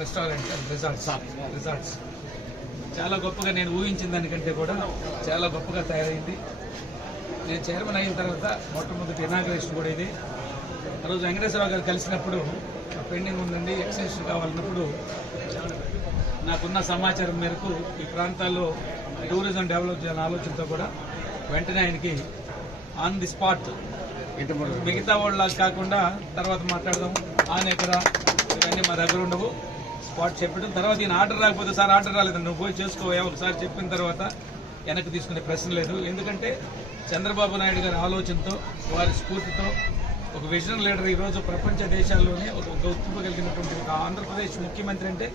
Resorts resorts చాలా గొప్పగా నేను ఊహించిన దానికంటే కూడా చాలా గొప్పగా తయారైంది. నేను చైర్మన్ అయిన తర్వాత మొట్టమొదటి ఇనాగ్రేషన్ కూడా ఇది. ఆ రోజు వెంకటేశ్వరరావు గారు కలిసినప్పుడు పెండింగ్ ఉందండి ఎక్స్టెన్షన్ కావాలన్నప్పుడు నాకున్న సమాచారం మేరకు ఈ ప్రాంతాల్లో టూరిజం డెవలప్ చేయాలనే ఆలోచనతో కూడా వెంటనే ఆయనకి ఆన్ ది స్పాట్ మిగతా వాళ్ళ కాకుండా తర్వాత మాట్లాడదాం. ఆన్ అన్నీ మా దగ్గర ఉండవు. వాటి చెప్పడం తర్వాత ఈయన ఆర్డర్ రాకపోతే సార్ ఆర్డర్ రాలేదు నువ్వు పోయి చేసుకోవా ఒకసారి చెప్పిన తర్వాత వెనక్కి తీసుకునే ప్రశ్న లేదు. ఎందుకంటే చంద్రబాబు నాయుడు గారి ఆలోచనతో వారి స్ఫూర్తితో ఒక విజన్ లీడర్ ఈరోజు ప్రపంచ దేశాల్లోనే ఒక గుర్తింపు కలిగినటువంటి ఒక ఆంధ్రప్రదేశ్ ముఖ్యమంత్రి అంటే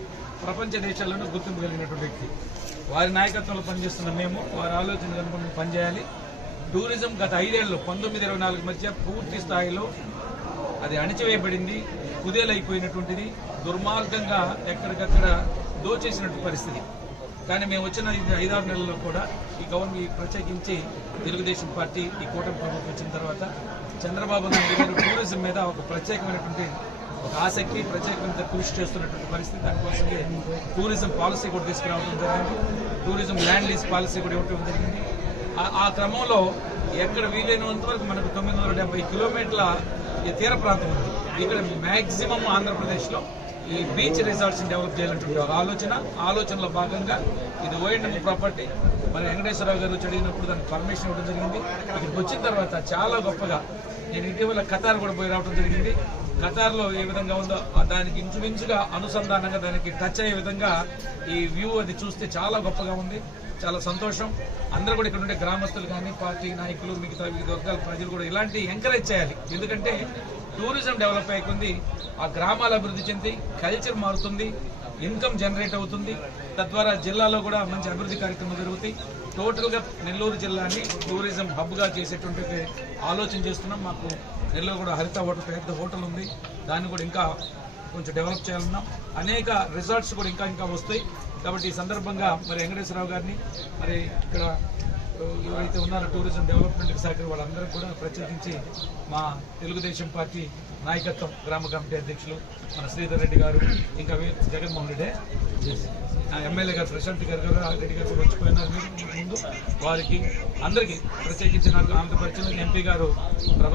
ప్రపంచ దేశాల్లోనే గుర్తింపు కలిగినటువంటి వ్యక్తి. వారి నాయకత్వంలో పనిచేస్తున్న మేము వారి ఆలోచన కనుక పనిచేయాలి. టూరిజం గత ఐదేళ్ళు పంతొమ్మిది ఇరవై నాలుగు మధ్య పూర్తి స్థాయిలో అది అణచివేయబడింది కుదేలైపోయినటువంటిది దుర్మార్గంగా ఎక్కడికక్కడ దోచేసినటువంటి పరిస్థితి. కానీ మేము వచ్చిన ఐదారు నెలల్లో కూడా ఈ గవర్నమెంట్ ప్రత్యేకించి తెలుగుదేశం పార్టీ ఈ కూటమి ప్రభుత్వం వచ్చిన తర్వాత చంద్రబాబు నాయుడు గారు టూరిజం మీద ఒక ప్రత్యేకమైనటువంటి ఒక ఆసక్తి ప్రత్యేకమైన కృషి చేస్తున్నటువంటి పరిస్థితి. దానికోసమే టూరిజం పాలసీ కూడా తీసుకురావడం జరిగింది. టూరిజం ల్యాండ్ లీజ్ పాలసీ కూడా ఇవ్వడం జరిగింది. ఆ- ఆ క్రమంలో ఎక్కడ వీలైనంత వరకు మనకు తొమ్మిది వందల డెబ్బై కిలోమీటర్ల ఈ తీర ప్రాంతం ఉంది. ఇక్కడ మ్యాక్సిమం ఆంధ్రప్రదేశ్లో ఈ బీచ్ రిసార్ట్స్ డెవలప్ చేయాలంటే ఒక ఆలోచన. ఆలోచనలో భాగంగా ఇది ఓఎండ్ఎం ప్రాపర్టీ. మన వెంకటేశ్వరరావు గారు వచ్చి అడిగినప్పుడు దానికి పర్మిషన్ ఇవ్వడం జరిగింది. ఇక్కడికి వచ్చిన తర్వాత చాలా గొప్పగా నేను ఇటీవల ఖతార్ కూడా పోయి రావడం జరిగింది. ఖతార్లో ఏ విధంగా ఉందో దానికి ఇంచుమించుగా అనుసంధానంగా దానికి టచ్ అయ్యే విధంగా ఈ వ్యూ అది చూస్తే చాలా గొప్పగా ఉంది. చాలా సంతోషం. అందరూ కూడా ఇక్కడ ఉండే గ్రామస్తులు కానీ పార్టీ నాయకులు మిగతా వివిధ వర్గాల ప్రజలు కూడా ఇలాంటి ఎంకరేజ్ చేయాలి. ఎందుకంటే టూరిజం డెవలప్ అయ్యింది ఆ గ్రామాల అభివృద్ధి చెంది కల్చర్ మారుతుంది ఇన్కమ్ జనరేట్ అవుతుంది. తద్వారా జిల్లాలో కూడా మంచి అభివృద్ధి కార్యక్రమాలు జరుగుతాయి. టోటల్గా నెల్లూరు జిల్లాని టూరిజం హబ్గా చేసేటువంటి ఆలోచన చేస్తున్నాం. మాకు నెల్లూరు కూడా హరిత హోటల్ పెద్ద హోటల్ ఉంది. దాన్ని కూడా ఇంకా కొంచెం డెవలప్ చేయాలన్నాం. అనేక రిసార్ట్స్ కూడా ఇంకా ఇంకా వస్తాయి. కాబట్టి ఈ సందర్భంగా మరి వెంకటేశ్వరరావు గారిని మరి ఇక్కడ ఎవరైతే ఉన్నారో టూరిజం డెవలప్మెంట్కి శాఖ వాళ్ళందరూ కూడా ప్రత్యేకించి మా తెలుగుదేశం పార్టీ నాయకత్వం గ్రామ కమిటీ అధ్యక్షులు మన శ్రీధర్ రెడ్డి గారు ఇంకా జగన్మోహన్ రెడ్డి. ఆ ఎమ్మెల్యే గారు ప్రశాంత్ గారు గారు రెడ్డి గారు కూడా వచ్చిపోయినారు. ముందు వారికి అందరికీ ప్రత్యేకించి నాకు ఆంధ్రప్రదేశ్ ఎంపీ గారు